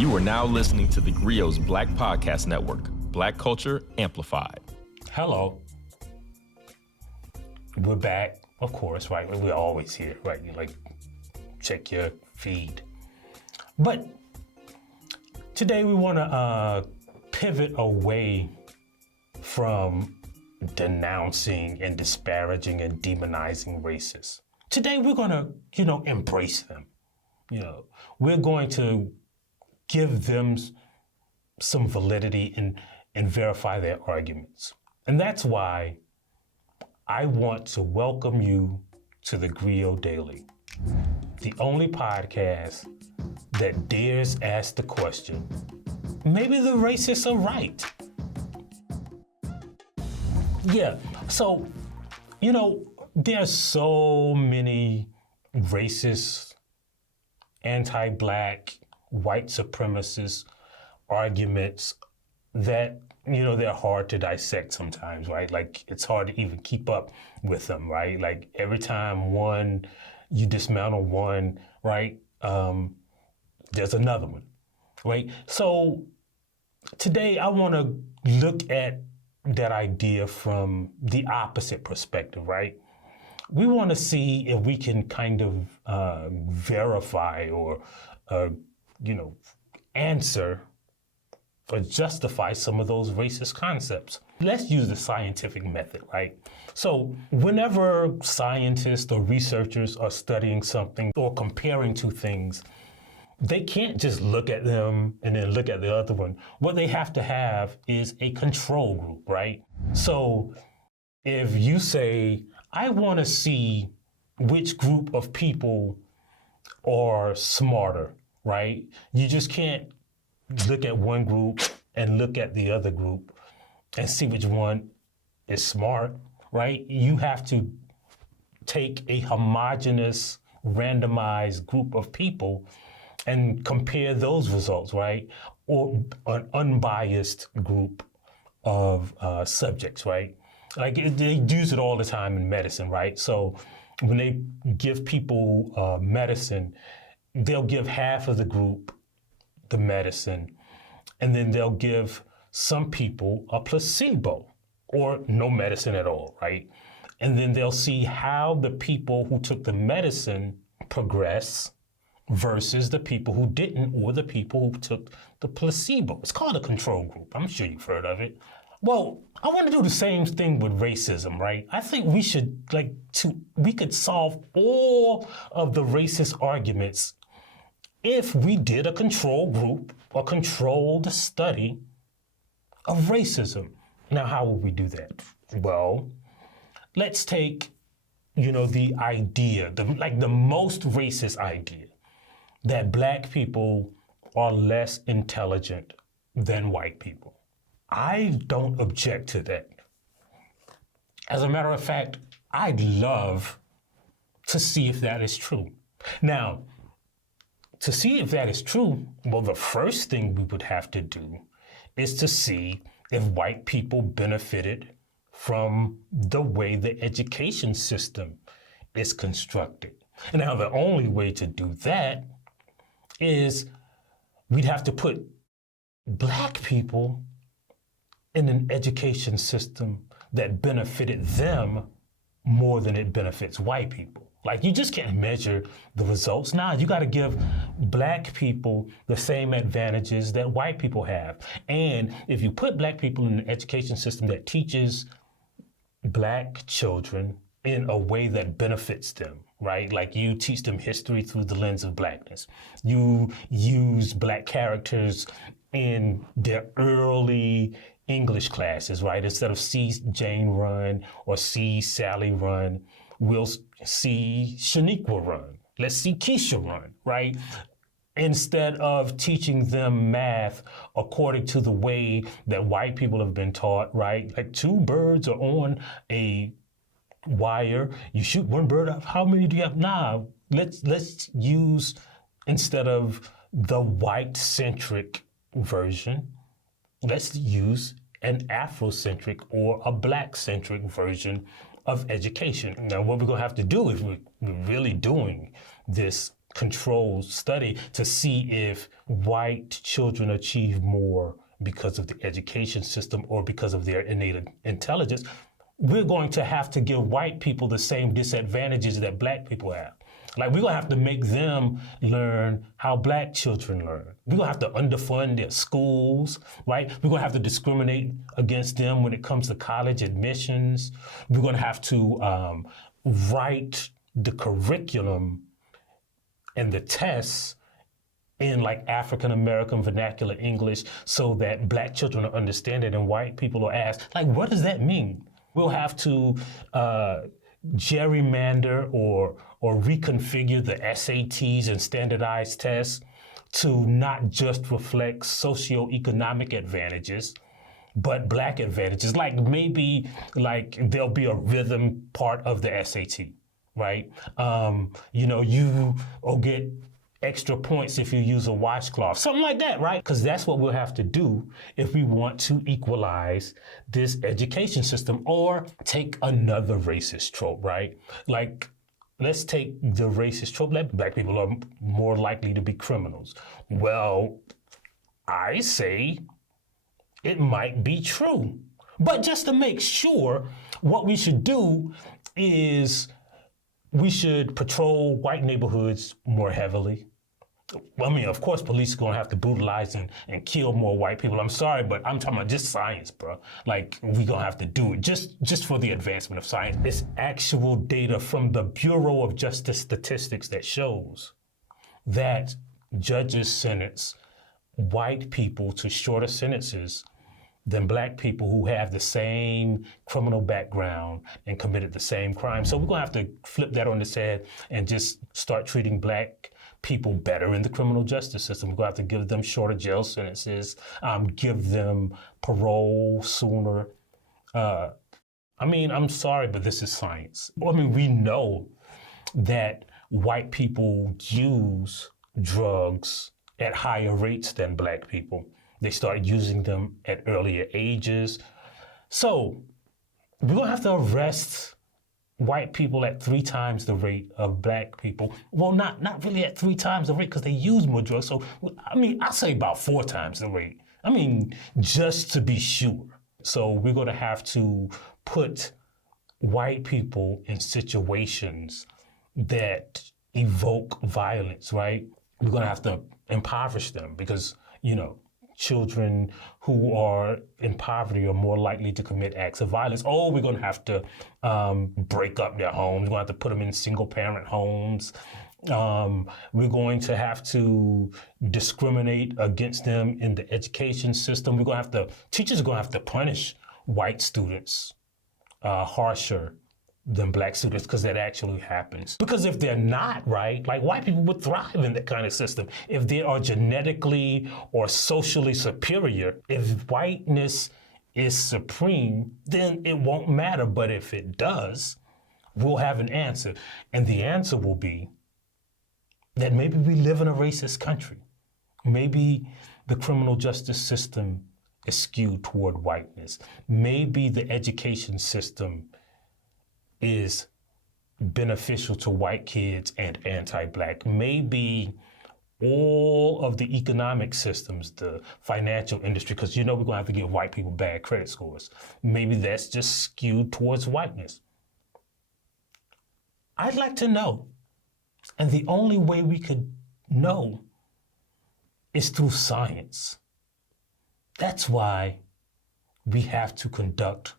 You are now listening to theGrio's Black Podcast Network, Black Culture Amplified. Hello. We're back, of course, right? We're always here, right? You check your feed. But today we want to pivot away from denouncing and disparaging and demonizing racists. Today we're going to, embrace them. We're going to give them some validity and verify their arguments. And that's why I want to welcome you to theGrio Daily, the only podcast that dares ask the question, maybe the racists are right. Yeah, so, there's so many racist, anti-Black, white supremacist arguments that, they're hard to dissect sometimes, right? It's hard to even keep up with them, right? Every time you dismantle one, right, there's another one, right? So today I want to look at that idea from the opposite perspective, right? We want to see if we can kind of verify or, answer or justify some of those racist concepts. Let's use the scientific method, right? So whenever scientists or researchers are studying something or comparing two things, they can't just look at them and then look at the other one. What they have to have is a control group, right? So if you say, I want to see which group of people are smarter, right? You just can't look at one group and look at the other group and see which one is smart, right? You have to take a homogeneous, randomized group of people and compare those results, right? Or an unbiased group of subjects, right? They use it all the time in medicine, right? So when they give people medicine, they'll give half of the group the medicine, and then they'll give some people a placebo or no medicine at all, right? And then they'll see how the people who took the medicine progress versus the people who didn't or the people who took the placebo. It's called a control group. I'm sure you've heard of it. Well, I want to do the same thing with racism, right? I think we should we could solve all of the racist arguments if we did a control group or controlled study of racism. Now, how would we do that? Well, let's take, the idea, the most racist idea that Black people are less intelligent than white people. I don't object to that. As a matter of fact, I'd love to see if that is true. Now, to see if that is true, well, the first thing we would have to do is to see if white people benefited from the way the education system is constructed. And now the only way to do that is we'd have to put Black people in an education system that benefited them more than it benefits white people. You just can't measure the results. Now, you got to give Black people the same advantages that white people have. And if you put Black people in an education system that teaches Black children in a way that benefits them, right? You teach them history through the lens of Blackness. You use Black characters in their early English classes, right? Instead of see Jane run or see Sally run, we'll see Shaniqua run. Let's see Keisha run, right? Instead of teaching them math according to the way that white people have been taught, right? Two birds are on a wire. You shoot one bird off. How many do you have? Nah, let's use, instead of the white-centric version, let's use an Afrocentric or a Black-centric version of education. Now, what we're going to have to do if we're really doing this controlled study to see if white children achieve more because of the education system or because of their innate intelligence, we're going to have to give white people the same disadvantages that black people have. Like, we're gonna have to make them learn how black children learn. We're gonna have to underfund their schools, right? We're gonna have to discriminate against them when it comes to college admissions. We're gonna have to write the curriculum and the tests in like African American vernacular English so that black children will understand it and white people will ask, like, what does that mean? We'll have to gerrymander or reconfigure the SATs and standardized tests to not just reflect socioeconomic advantages, but black advantages. Like, maybe like there'll be a rhythm part of the SAT, right? You will get extra points if you use a washcloth, something like that, right? Because that's what we'll have to do if we want to equalize this education system. Or take another racist trope, right? Like, let's take the racist trope that black people are more likely to be criminals. Well, I say it might be true. But just to make sure, what we should do is we should patrol white neighborhoods more heavily. I mean, of course, police are going to have to brutalize and kill more white people. I'm sorry, but I'm talking about just science, bro. Like, we're going to have to do it just for the advancement of science. It's actual data from the Bureau of Justice Statistics that shows that judges sentence white people to shorter sentences than black people who have the same criminal background and committed the same crime. So we're going to have to flip that on its head and just start treating black people better in the criminal justice system. We're going to have to give them shorter jail sentences, give them parole sooner. I'm sorry, but this is science. I mean, we know that white people use drugs at higher rates than black people. They start using them at earlier ages. So we're going to have to arrest white people at 3 times the rate of black people. Well, not really at 3 times the rate because they use more drugs. So, I say about 4 times the rate. Just to be sure. So we're going to have to put white people in situations that evoke violence, right? We're going to have to impoverish them because, children who are in poverty are more likely to commit acts of violence. Oh, we're going to have to break up their homes. We're going to have to put them in single-parent homes. We're going to have to discriminate against them in the education system. Teachers are going to have to punish white students harsher than black students because that actually happens. Because if they're not, right, like white people would thrive in that kind of system. If they are genetically or socially superior, if whiteness is supreme, then it won't matter. But if it does, we'll have an answer. And the answer will be that maybe we live in a racist country. Maybe the criminal justice system is skewed toward whiteness. Maybe the education system is beneficial to white kids and anti-black. Maybe all of the economic systems, the financial industry, because we're going to have to give white people bad credit scores. Maybe that's just skewed towards whiteness. I'd like to know. And the only way we could know is through science. That's why we have to conduct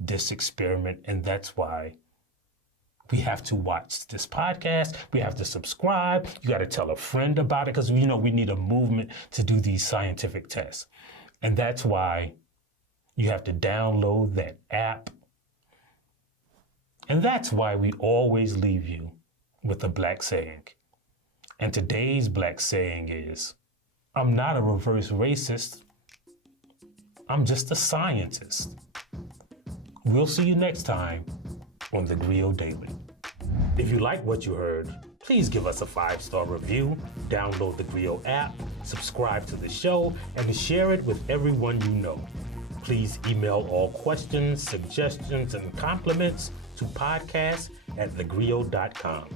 this experiment, and that's why we have to watch this podcast. We have to subscribe. You got to tell a friend about it because we need a movement to do these scientific tests. And that's why you have to download that app. And that's why we always leave you with a black saying. And today's black saying is, I'm not a reverse racist. I'm just a scientist. We'll see you next time on theGrio Daily. If you like what you heard, please give us a 5-star review, download the theGrio app, subscribe to the show, and share it with everyone you know. Please email all questions, suggestions, and compliments to podcast@thegrio.com.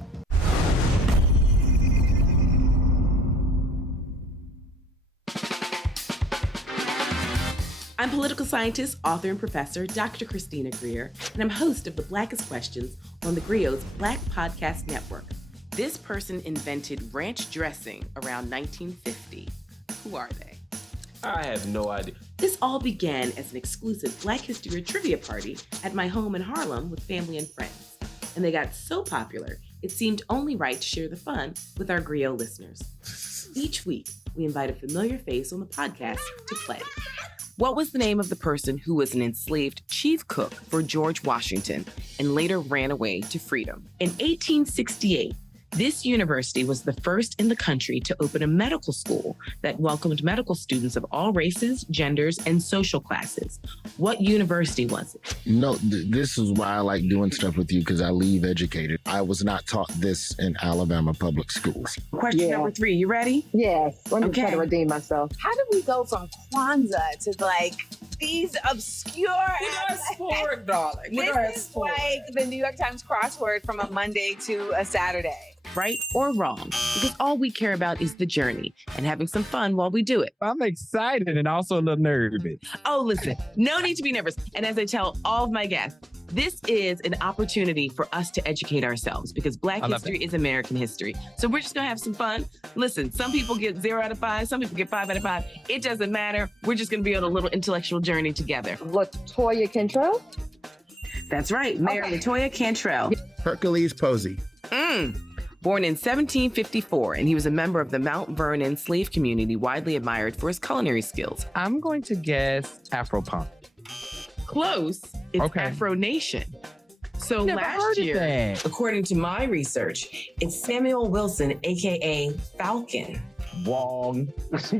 I'm political scientist, author, and professor Dr. Christina Greer, and I'm host of the Blackest Questions on theGrio's Black Podcast Network. This person invented ranch dressing around 1950. Who are they? I have no idea. This all began as an exclusive Black History trivia party at my home in Harlem with family and friends. And they got so popular, it seemed only right to share the fun with our Grio listeners. Each week, we invite a familiar face on the podcast to play. What was the name of the person who was an enslaved chief cook for George Washington and later ran away to freedom? In 1868, this university was the first in the country to open a medical school that welcomed medical students of all races, genders, and social classes. What university was it? No, this is why I like doing stuff with you, because I leave educated. I was not taught this in Alabama public schools. Question number 3, you ready? Yes. Let me try to redeem myself. How did we go from Kwanzaa to like these obscure? Sport, darling. This is like the New York Times crossword from a Monday to a Saturday. Right or wrong? Because all we care about is the journey and having some fun while we do it. I'm excited and also a little nervous. Oh, listen, no need to be nervous. And as I tell all of my guests, this is an opportunity for us to educate ourselves because Black history is American history. So we're just gonna have some fun. Listen, some people get 0 out of 5, some people get 5 out of 5. It doesn't matter. We're just gonna be on a little intellectual journey together. LaToya Cantrell? That's right, Mayor LaToya Cantrell. Hercules Posey. Born in 1754, and he was a member of the Mount Vernon slave community, widely admired for his culinary skills. I'm going to guess Afropunk. Close. It's Afro Nation. So Never last heard of year, that. according to my research, it's Samuel Wilson, aka Falcon. Wrong.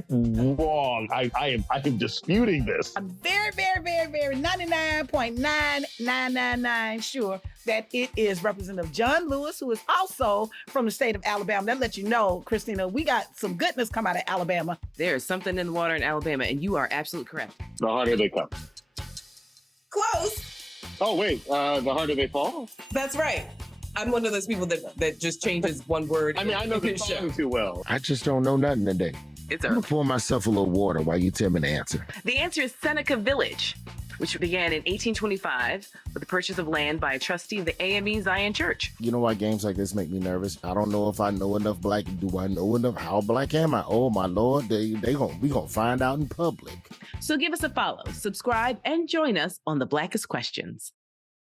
Wrong. I am disputing this. I'm very 99.9999 sure that it is Representative John Lewis, who is also from the state of Alabama. That lets you know, Christina, we got some goodness come out of Alabama. There's something in the water in Alabama, and you are absolutely correct. The harder they come. Close. Oh, wait. The harder they fall? That's right. I'm one of those people that just changes one word. I mean, I know the song too well. I just don't know nothing today. It's I'm going to pour myself a little water while you tell me the answer. The answer is Seneca Village, which began in 1825 with the purchase of land by a trustee of the AME Zion Church. You know why games like this make me nervous? I don't know if I know enough black. Do I know enough? How black am I? Oh, my Lord. We gonna find out in public. So give us a follow, subscribe, and join us on the Blackest Questions.